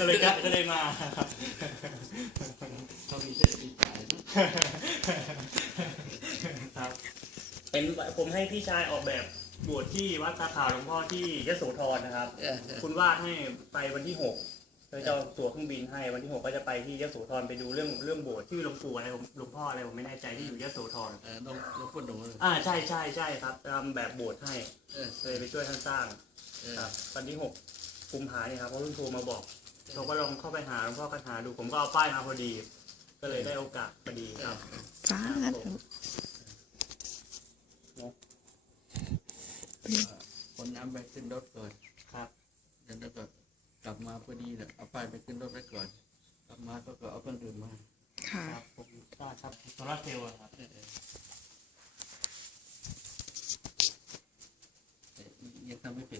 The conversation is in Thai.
ก็เลยก็เลยมาครับเขามีเส้นมีสายเนอะครับ เป็นผมให้พี่ชายออกแบบบวชที่วัดตาขาวหลวงพ่อที่ยโสธรนะครับเออเออคุณวาดให้ไปวันที่หกเลยจะเอาตั๋วเครื่องบินให้วันที่หกก็จะไปที่ยโสธรไปดูเรื่องเรื่องโบสถ์ที่หลวงปู่อะไรผมหลวงพ่ออะไรผมไม่แน่ใจที่อยู่ยโสธรเออต้องต้องพูดตรงเลยอ่าใช่ใช่ใช่ครับทำแบบโบสถ์ให้เออเลยไปช่วยท่านสร้างเออครับวันที่หก กุมภาเนี่ยครับเขาเพิ่งโทรมาบอกเขาก็ลองเข้าไปหาหลวงพ่อกันหาดูผมก็เอาป้ายมาพอดี ก็เลยได้โอกาสพอดีครับสาธุคนน้ำไปขึ้นรถก่อนครับแล้วก็กลับมาพอดีเนี่ยเอาป้ายไปขึ้นรถไว้ก่อน กลับมาก็ก็เอาเครื่องดื่มมาค่ะครับผมทราบครับโซลาร์เซลล์อะครับเออเออแต่ยังทำไม่เป็น